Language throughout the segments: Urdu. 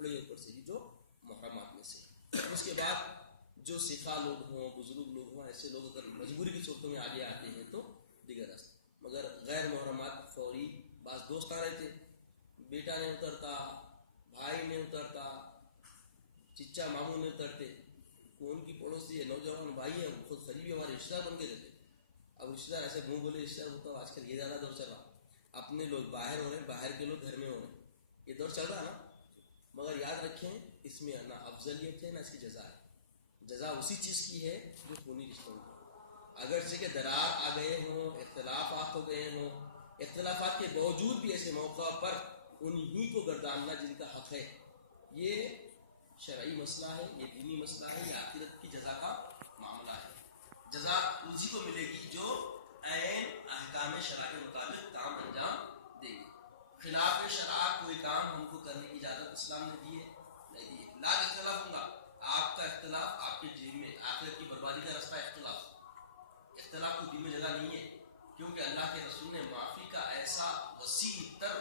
کپڑے اوپر سے ہی جو محرمات میں سے. اس کے بعد جو سکھا لوگ ہوں, بزرگ لوگ ہوں, ایسے لوگ اگر مجبوری کی صورتوں میں آگے آتے ہیں تو دیگر راستے. مگر غیر محرمات فوری بعض دوست آ رہے تھے, بیٹا نہیں اترتا, بھائی نہیں اترتا, چچا ماموں نہیں اترتے, کون کی پڑوسی ہے, نوجوان بھائی ہے, خود قریبی ہمارے رشتہ دار بن کے رہتے. اب رشتہ دار ایسے منہ بولے رشتہ دار ہوتا ہے, آج کل یہ زیادہ دور چل رہا. اپنے لوگ باہر ہو رہے ہیں, باہر کے لوگ گھر میں ہو رہے ہیں, یہ دور چل رہا ہے نا. مگر یاد رکھیں اس میں نہ افضلیت ہے نہ اس کی جزا ہے. جزا اسی چیز کی ہے جو خونی رشتوں کی. اگرچہ کہ درار آ گئے ہوں, اختلافات ہو گئے ہوں, اختلافات کے باوجود بھی ایسے موقع پر انہی کو گرداننا جن کا حق ہے, یہ شرعی مسئلہ ہے, یہ دینی مسئلہ ہے, یہ آخرت کی جزا کا معاملہ ہے. جزا اسی کو ملے گی جو عین احکام شرع کے مطابق کام انجام دے گی. خلاف شرع کوئی کام ہم کو کرنے کی اجازت اسلام نے دی ہے نہیں دی ہے. لا اختلاف ہوں گا, آپ کا اختلاف آپ کے جیب میں, آخرت کی بربادی کا راستہ اختلاف. اختلاف کو دین میں جگہ نہیں ہے, کیونکہ اللہ کے رسول نے معافی کا ایسا وسیع تر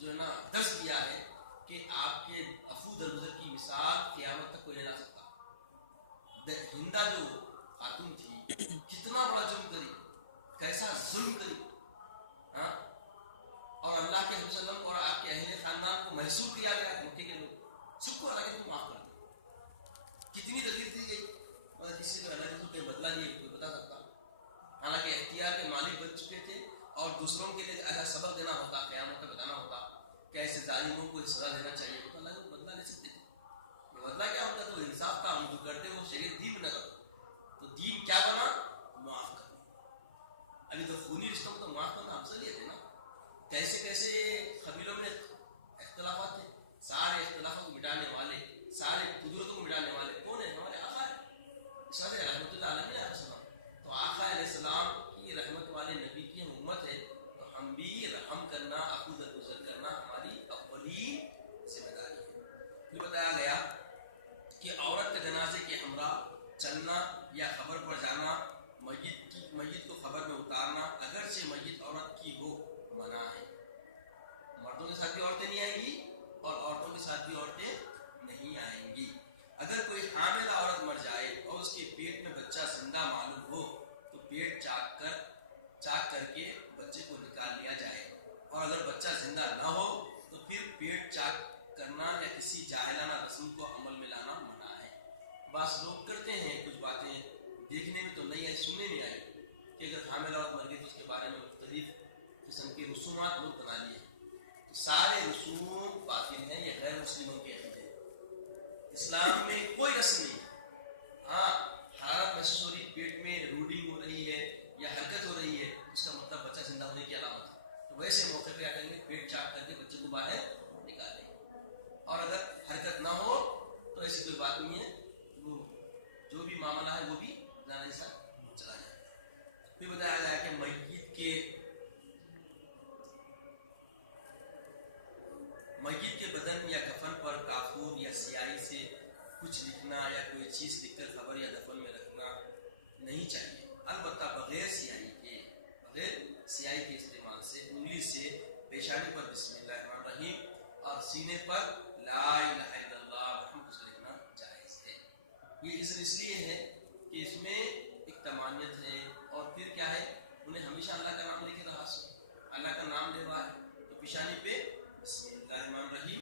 جو ہے نا درس دیا ہے کہ آپ کے عفو درگزر کی مثال قیامت تک کوئی نہیں لا سکتا. ہندا جو خاتون تھی, کتنا بڑا جرم کری, کیسا ظلم کری, ہاں, اور اللہ کے حضور صلی اللہ علیہ وسلم اور آپ کے اہل خاندان کو محسوس کیا گیا, مکے کے لوگ سب کو اللہ کے معاف کر دیا. کتنی تکلیف دی گئی, مگر کسی کو اللہ کے حضور نے بدلا دیا کوئی بتا سکتا. حالانکہ اختیار کے مالک بن چکے تھے اور دوسروں کے لیے ایسا سبق دینا ہوتا, قیامت کا بتانا ہوتا کہ ایسے ظالموں کو سزا دینا چاہیے, تو اللہ کو بدلا لے سکتے تھے. بدلا کیا ہوتا, تو انصاف کا ہم جو کرتے وہ شریعت دین نہ کرو, تو دین کیا بنا, معاف کرنا. ابھی تو خونی رشتوں کو تو معاف کرنا افضلیت ہے نا. کیسے کیسے قبیلوں میں اختلافات تھے, سارے اختلافوں کو مٹانے والے, سارے قدرتوں کو مٹانے والے کون ہیں, ہمارے آقا ہے رحمت اللہ علیہ وسلم. تو آقا علیہ السلام کی رحمت والے نبی کی ہم امت ہے, تو ہم بھی رحم کرنا, عفو درگزر کرنا ہماری اولین ذمہ داری ہے. پھر بتایا گیا کہ عورت کے جنازے کے ہمراہ چلنا یا خبر پر جانا, میت کو خبر میں اتارنا, اگرچہ میت عورت کی ہو منع ہے. مردوں کے ساتھ بھی عورتیں نہیں آئیں گی اور عورتوں کے ساتھ بھی عورتیں نہیں آئیں گی. اگر کوئی حاملہ عورت مر جائے اور اس کے پیٹ میں بچہ زندہ معلوم ہو تو پیٹ چاک کر کے بچے کو نکال لیا جائے, اور اگر بچہ زندہ نہ ہو تو پھر پیٹ چاک کرنا یا کسی جاہلانہ رسم کو عمل میں لانا منع ہے. بعض لوگ کرتے ہیں کچھ باتیں دیکھنے میں تو نہیں آئی, سننے میں آئی, کہ اگر حاملہ عورت مر گئی تو اس کے بارے میں مختلف قسم کے رسومات لوگ بنا لیے. تو سارے رسوم باطل ہیں, یہ غیر مسلموں کے عقیدے. اسلام میں کوئی رسم نہیں ہے. ہاں, حرارت محسوس ہو رہی, پیٹ میں روڈنگ ہو رہی ہے یا حرکت ہو رہی ہے, اس کا مطلب بچہ زندہ ہونے کی علامت ہے. تو ویسے موقع پہ کیا کریں گے, پیٹ چاک کر کے بچے کو باہر نکالیں گے. اور اگر حرکت نہ ہو تو ایسی کوئی بات نہیں ہے, وہ جو بھی معاملہ ہے وہ بھی جانے سے چلا جائے. پھر بتایا گیا کہ میت کے بدن یا کفن پر کافور یا سیاہی سے کچھ لکھنا یا کوئی چیز لکھ کر قبر یا دفن میں رکھنا نہیں چاہیے, البتہ بغیر سیاہی کے استعمال سے انگلی سے پیشانی پر بسم اللہ الرحمن الرحیم اور سینے پر لا الہ الا اللہ محمد رسول اللہ لکھنا جائز ہے. یہ اس لیے ہے کہ اس میں ایک تمانیت ہے, اور پھر کیا ہے, انہیں ہمیشہ اللہ کا نام لے کے رہا سو, اللہ کا نام لے رہا ہے تو پیشانی